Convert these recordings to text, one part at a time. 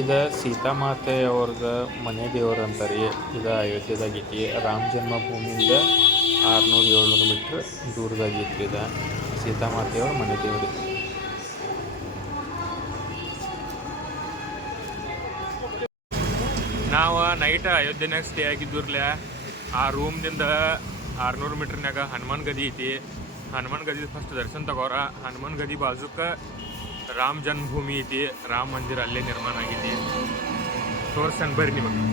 ಇದು ಸೀತಾಮಾತೆಯವ್ರದ್ದು ಮನೆ ದೇವರು ಅಂತಾರೆ. ಇದು ಅಯೋಧ್ಯೆದಾಗೈತಿ. ರಾಮ ಜನ್ಮಭೂಮಿಯಿಂದ 600-700 ಮೀಟ್ರ್ ದೂರದಾಗೈತಿ. ಇದು ಸೀತಾಮಾತೆಯವ್ರ ಮನೆ ದೇವರು. ನಾವು ನೈಟ್ ಅಯೋಧ್ಯೆನಾಗ ಸ್ಟೇ ಆಗಿದ್ದೂರ್ಲೆ ಆ ರೂಮ್ದಿಂದ 600 ಮೀಟ್ರ್ನಾಗ ಹನುಮಾನ್ ಗದಿ ಐತಿ. ಹನುಮಾನ್ ಗದಿ ಫಸ್ಟ್ ದರ್ಶನ ತಗೋರ. ಹನುಮಾನ್ ಗದಿ ಬಾಜುಕ್ಕೆ ರಾಮ ಜನ್ಮಭೂಮಿ ಐತಿ. ರಾಮ ಮಂದಿರ ಅಲ್ಲೇ ನಿರ್ಮಾಣ ಆಗೈತಿ. ತೋರ್ಸನ್ ಬರ್ರಿ ನಿಮಗೆ.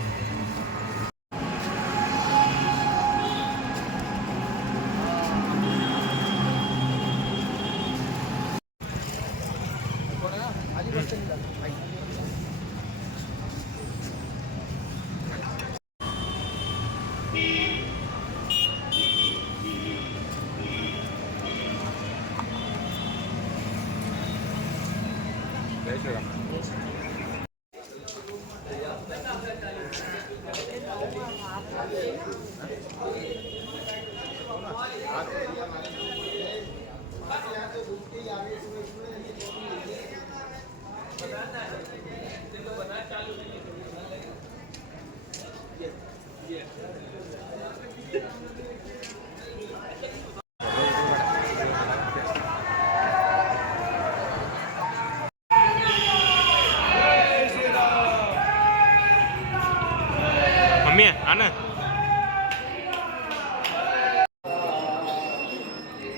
ಮಮ್ಮಿ ಅಣ್ಣ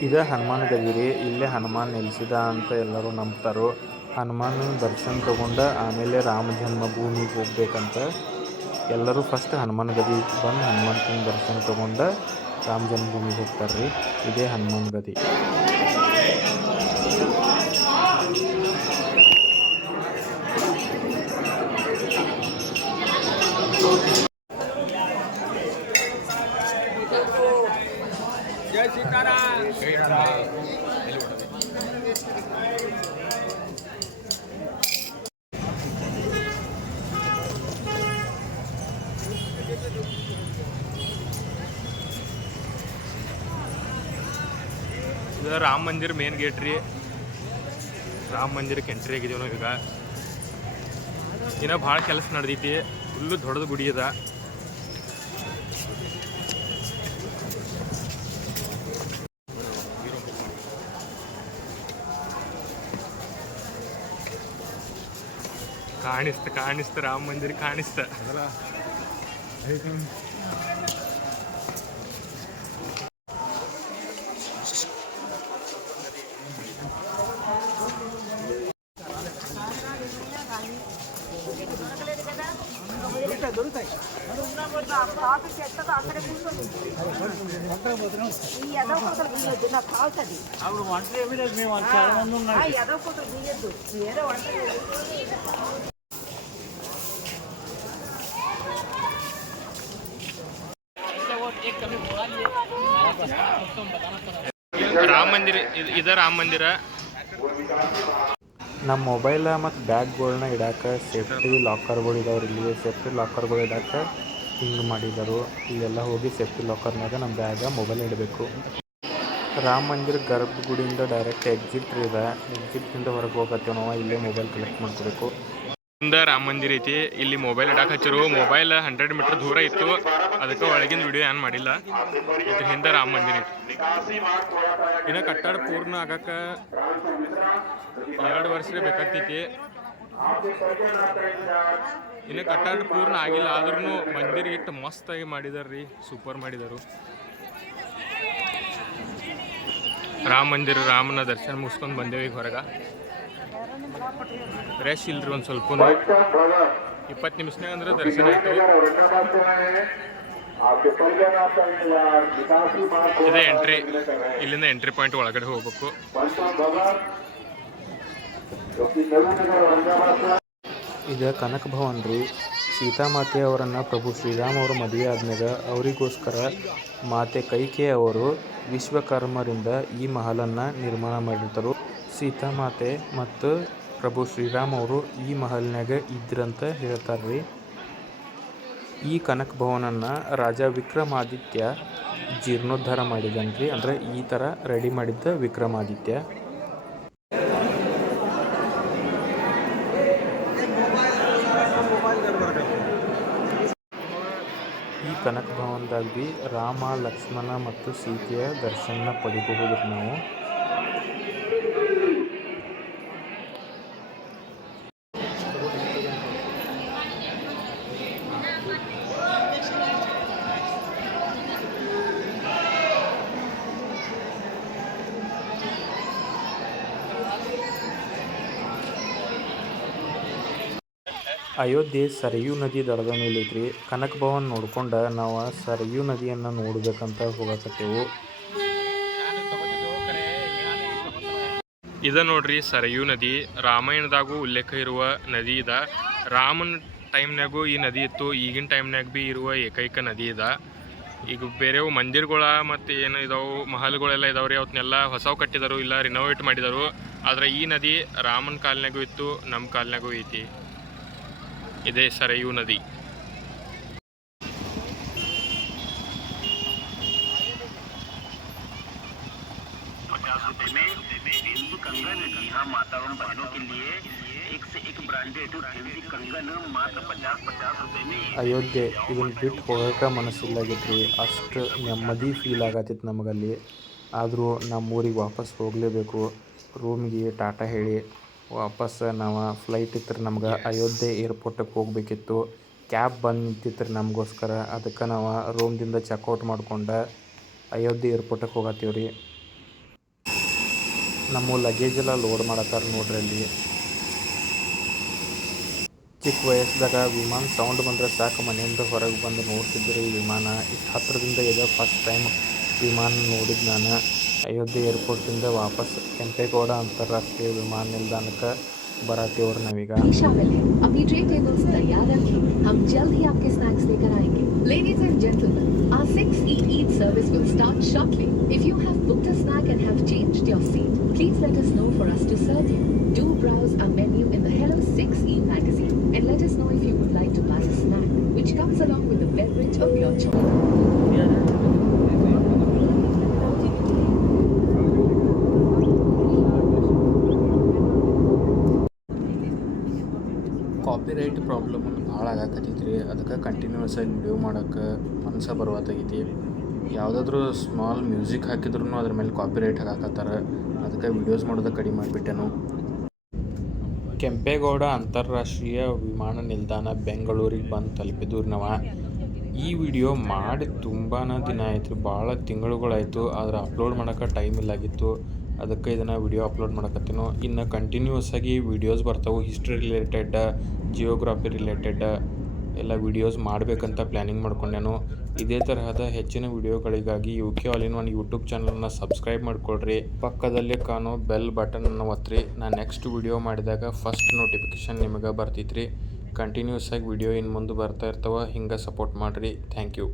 ಇದು ಹನುಮಾನ್ ಗದಿ ರೀ. ಇಲ್ಲೇ ಹನುಮಾನ್ ನಿಲ್ಲಿಸಿದ ಅಂತ ಎಲ್ಲರೂ ನಂಬ್ತಾರೋ. ಹನುಮಾನ್ ದರ್ಶನ ತಗೊಂಡು ಆಮೇಲೆ ರಾಮ ಜನ್ಮಭೂಮಿಗೆ ಹೋಗ್ಬೇಕಂತ ಎಲ್ಲರೂ ಫಸ್ಟ್ ಹನುಮಾನ್ ಗದಿ ಬಂದು ಹನುಮಂತನ ದರ್ಶನ ತಗೊಂಡು ರಾಮ ಜನ್ಮಭೂಮಿಗೆ ಹೋಗ್ತಾರೆ ರೀ. ಇದೇ ಹನುಮಾನ್ ಗದಿ. ಇದು ರಾಮ ಮಂದಿರ ಮೇನ್ ಗೇಟ್ ರೀ. ರಾಮ ಮಂದಿರಕ್ಕೆ ಎಂಟ್ರಿ ಆಗಿದ್ದೀವಿ ನಾವು ಈಗ. ಇನ್ನೂ ಭಾಳ ಕೆಲಸ ನಡೆದೈತಿ. ಫುಲ್ಲು ದೊಡ್ಡದು ಗುಡಿ ಅದ. ಕಾಣಿಸ್ತ ರಾಮ ಮಂದಿರ ಕಾಣಿಸ್ತ. ರಾಮ ಮಂದಿರ ಇದು ರಾಮ ಮಂದಿರ. ನಮ್ಮ ಮೊಬೈಲ ಮತ್ತು ಬ್ಯಾಗ್ಗಳ್ನ ಇಡಾಕ ಸೇಫ್ಟಿ ಲಾಕರ್ಗಳು ಇದಾವ್ರಿ. ಇಲ್ಲಿ ಸೇಫ್ಟಿ ಲಾಕರ್ಗಳು ಇಡಾಕ ಹಿಂಗೆ ಮಾಡಿದರು. ಇಲ್ಲೆಲ್ಲ ಹೋಗಿ ಸೇಫ್ಟಿ ಲಾಕರ್ನಾಗ ನಮ್ಮ ಬ್ಯಾಗ ಮೊಬೈಲ್ ಇಡಬೇಕು. ರಾಮ ಮಂದಿರ ಗರ್ಭಗುಡಿಯಿಂದ ಡೈರೆಕ್ಟ್ ಎಕ್ಸಿಟ್ ಇದೆ. ಎಕ್ಸಿಟ್ನಿಂದ ಹೊರಗೆ ಹೋಗತ್ತೇವೆ ನಾವು. ಇಲ್ಲೇ ಮೊಬೈಲ್ ಕಲೆಕ್ಟ್ ಮಾಡ್ಕೋಬೇಕು. ರಾಮ ಮಂದಿರ ಐತಿ. ಇಲ್ಲಿ ಮೊಬೈಲ್ ಇಡಾಕ ಹಚ್ಚಿರು. ಮೊಬೈಲ್ 100 ಮೀಟರ್ ದೂರ ಇತ್ತು. ಅದಕ್ಕೆ ಒಳಗಿನ ವಿಡಿಯೋ ಏನು ಮಾಡಿಲ್ಲ. ಇದ್ರ ಹಿಂದೆ ರಾಮ ಮಂದಿರ ಐತಿ. ಇನ್ನು ಕಟ್ಟಡ ಪೂರ್ಣ ಆಗಕ್ಕ 2 ವರ್ಷ ಬೇಕಾಗ್ತೈತಿ. ಇನ್ನು ಕಟ್ಟಡ ಪೂರ್ಣ ಆಗಿಲ್ಲ. ಆದ್ರೂ ಮಂದಿರ ಇಟ್ಟು ಮಸ್ತಾಗಿ ಮಾಡಿದಾರ ರೀ. ಸೂಪರ್ ಮಾಡಿದರು. ರಾಮ ಮಂದಿರ ರಾಮನ ದರ್ಶನ ಮುಗಿಸ್ಕೊಂಡು ಬಂದೇವಿ ಈಗ ಹೊರಗೆ. ರಶ್ ಇಲ್ರಿ ಒಂದು ಸ್ವಲ್ಪ. 20 ನಿಮಿಷನಾಗ ಅಂದ್ರೆ ದರ್ಶನ ಆಯಿತು. ಇದೇ ಎಂಟ್ರಿ. ಇಲ್ಲಿಂದ ಎಂಟ್ರಿ ಪಾಯಿಂಟ್ ಒಳಗಡೆ ಹೋಗ್ಬೇಕು. ಇದು ಕನಕ ಭವನ್ ರೀ. ಸೀತಾಮಾತೆಯವರನ್ನು ಪ್ರಭು ಶ್ರೀರಾಮ್ ಅವರು ಮದುವೆ ಆದ್ಮೇಲೆ ಅವರಿಗೋಸ್ಕರ ಮಾತೆ ಕೈಕೇಯಿ ಅವರು ವಿಶ್ವಕರ್ಮರಿಂದ ಈ ಮಹಲನ್ನು ನಿರ್ಮಾಣ ಮಾಡಿರ್ತಾರೆ. ಸೀತಾಮಾತೆ ಮತ್ತು ಪ್ರಭು ಶ್ರೀರಾಮ್ ಅವರು ಈ ಮಹಲ್ನಾಗ ಇದ್ರಂತ ಹೇಳ್ತಾರೆ ರೀ. ಈ ಕನಕ ಭವನನ್ನು ರಾಜ ವಿಕ್ರಮಾದಿತ್ಯ ಜೀರ್ಣೋದ್ಧಾರ ಮಾಡಿದನ್ರಿ. ಅಂದರೆ ಈ ಥರ ರೆಡಿ ಮಾಡಿದ್ದ ವಿಕ್ರಮಾದಿತ್ಯ. ಈ ಕನಕ ಭವನದಾಗ ಭೀ ರಾಮ ಲಕ್ಷ್ಮಣ ಮತ್ತು ಸೀತೆಯ ದರ್ಶನ ಪಡಿಬಹುದು ನಾವು. ಅಯೋಧ್ಯೆ ಸರಯೂ ನದಿ ದಡದ ಮೇಲೆ ಐತ್ರಿ. ಕನಕ ಭವನ ನೋಡ್ಕೊಂಡು ನಾವು ಸರಯೂ ನದಿಯನ್ನು ನೋಡ್ಬೇಕಂತ ಹೋಗಕತ್ತೇವು. ಇದು ನೋಡ್ರಿ ಸರಯೂ ನದಿ. ರಾಮಾಯಣದಾಗೂ ಉಲ್ಲೇಖ ಇರುವ ನದಿ ಇದ. ರಾಮನ ಟೈಮ್ನಾಗೂ ಈ ನದಿ ಇತ್ತು. ಈಗಿನ ಟೈಮ್ನಾಗ ಭೀ ಇರುವ ಏಕೈಕ ನದಿ ಇದ. ಈಗ ಬೇರೆವು ಮಂದಿರಗಳ ಮತ್ತು ಏನು ಇದಾವೆ ಮಹಲ್ಗಳೆಲ್ಲ ಇದಾವ್ರಿ, ಅವನ್ನೆಲ್ಲ ಹೊಸವು ಕಟ್ಟಿದರು ಇಲ್ಲ ರಿನೋವೇಟ್ ಮಾಡಿದರು. ಆದರೆ ಈ ನದಿ ರಾಮನ ಕಾಲನಾಗೂ ಇತ್ತು, ನಮ್ಮ ಕಾಲನಾಗೂ ಐತಿ. ಇದೇ ಸರಯೂ ನದಿ. ಅಯೋಧ್ಯೆ ಇದನ್ನ ಬಿಟ್ಟು ಹೋಗಕ್ಕೆ ಮನಸ್ಸಿಲ್ಲಾಗಿತ್ತು. ಅಷ್ಟು ನೆಮ್ಮದಿ ಫೀಲ್ ಆಗತ್ತಿತ್ತು ನಮಗಲ್ಲಿ. ಆದರೂ ನಮ್ಮೂರಿಗೆ ವಾಪಸ್ ಹೋಗಲೇಬೇಕು. ರೂಮಿಗೆ ಟಾಟಾ ಹೇಳಿ ವಾಪಸ್ ನಾವು ಫ್ಲೈಟ್ ಇತ್ತು ನಮ್ಗೆ ಅಯೋಧ್ಯೆ ಏರ್ಪೋರ್ಟಿಗೆ ಹೋಗಬೇಕಿತ್ತು. ಕ್ಯಾಬ್ ಬಂದು ನಿಂತಿತ್ತು ನಮಗೋಸ್ಕರ. ಅದಕ್ಕೆ ನಾವು ರೂಮ್ದಿಂದ ಚೆಕ್ಔಟ್ ಮಾಡ್ಕೊಂಡು ಅಯೋಧ್ಯೆ ಏರ್ಪೋರ್ಟಿಗೆ ಹೋಗತ್ತೀವಿ ರೀ. ನಮ್ಮ ಲಗೇಜ್ ಎಲ್ಲ ಲೋಡ್ ಮಾಡತ್ತಾರ ನೋಡ್ರಿ ಅಲ್ಲಿ. ಚಿಕ್ಕ ವಯಸ್ಸದಾಗ ವಿಮಾನ ಸೌಂಡ್ ಬಂದರೆ ಸಾಕು ಮನೆಯಿಂದ ಹೊರಗೆ ಬಂದು ನೋಡ್ತಿದ್ರಿ ಈ ವಿಮಾನ. ಇಷ್ಟು ಹತ್ತಿರದಿಂದ ಇದೆ ಫಸ್ಟ್ ಟೈಮ್ ವಿಮಾನ ನೋಡಿದ್ದು ನಾನು. ಅಯೋಧ್ಯೆ ಏರ್ಪೋರ್ಟಿಂದ ವಾಪಸ್ ಕೆಂಪೇಗೌಡ ಅಂತಾರಾಷ್ಟ್ರೀಯ ವಿಮಾನ ನಿಲ್ದಾಣಕ್ಕೆ बराती नावीगा शामिल है। अपनी ट्रे टेबल्स तैयार रखिए, हम जल्द ही आपके स्नैक्स लेकर आएंगे। Ladies and gentlemen, our 6E Eat service will start shortly. If you have booked a snack and have changed your seat, please let us know for us to serve you. Do browse our menu in the Hello 6E magazine and let us know if you would like to buy a snack, which comes along with the beverage of your choice. Copyright problem ಭಾಳ ಆಗಕತ್ತೈತಿ ರೀ. ಅದಕ್ಕೆ continuous ಆಗಿ video ಮಾಡೋಕ್ಕೆ ಮನಸ್ಸು ಬರುವತ್ತಾಗೈತಿ. ಯಾವುದಾದ್ರೂ small music ಹಾಕಿದ್ರೂ ಅದ್ರ ಮೇಲೆ ಕಾಪಿರೈಟ್ ಹಾಕತ್ತಾರೆ. ಅದಕ್ಕೆ ವಿಡಿಯೋಸ್ ಮಾಡೋದು ಕಡಿಮೆ ಮಾಡಿಬಿಟ್ಟೆನು. ಕೆಂಪೇಗೌಡ ಅಂತಾರಾಷ್ಟ್ರೀಯ ವಿಮಾನ ನಿಲ್ದಾಣ ಬೆಂಗಳೂರಿಗೆ ಬಂದು ತಲುಪಿದ್ರು ನಾವು. ಈ ವಿಡಿಯೋ ಮಾಡಿ ತುಂಬಾ ದಿನ ಆಯ್ತು ರೀ, ಭಾಳ ತಿಂಗಳುಗಳಾಯಿತು. ಆದರೆ ಅಪ್ಲೋಡ್ ಮಾಡೋಕ್ಕೆ ಟೈಮ್ ಇಲ್ಲಾಗಿತ್ತು. ಅದಕ್ಕೆ ಇದನ್ನು ವಿಡಿಯೋ ಅಪ್ಲೋಡ್ ಮಾಡಕತ್ತೀನೋ. ಇನ್ನು ಕಂಟಿನ್ಯೂಸ್ ಆಗಿ ವಿಡಿಯೋಸ್ ಬರ್ತಾವೆ, ಹಿಸ್ಟ್ರಿ ರಿಲೇಟೆಡ್, ಜಿಯೋಗ್ರಫಿ ರಿಲೇಟೆಡ್ ಎಲ್ಲ ವಿಡಿಯೋಸ್ ಮಾಡಬೇಕಂತ ಪ್ಲ್ಯಾನಿಂಗ್ ಮಾಡ್ಕೊಂಡೇನು. ಇದೇ ತರಹದ ಹೆಚ್ಚಿನ ವಿಡಿಯೋಗಳಿಗಾಗಿ UK All In One YouTube ಚಾನಲನ್ನು ಸಬ್ಸ್ಕ್ರೈಬ್ ಮಾಡ್ಕೊಳ್ರಿ. ಪಕ್ಕದಲ್ಲೇ ಕಾಣೋ ಬೆಲ್ ಬಟನನ್ನು ಒತ್ತಿರಿ. ನಾನು ನೆಕ್ಸ್ಟ್ ವಿಡಿಯೋ ಮಾಡಿದಾಗ ಫಸ್ಟ್ ನೋಟಿಫಿಕೇಷನ್ ನಿಮಗೆ ಬರ್ತೈತ್ರಿ. ಕಂಟಿನ್ಯೂಸ್ ಆಗಿ ವಿಡಿಯೋ ಇನ್ನು ಮುಂದೆ ಬರ್ತಾ ಇರ್ತಾವೆ. ಹಿಂಗೆ ಸಪೋರ್ಟ್ ಮಾಡಿರಿ. Thank you.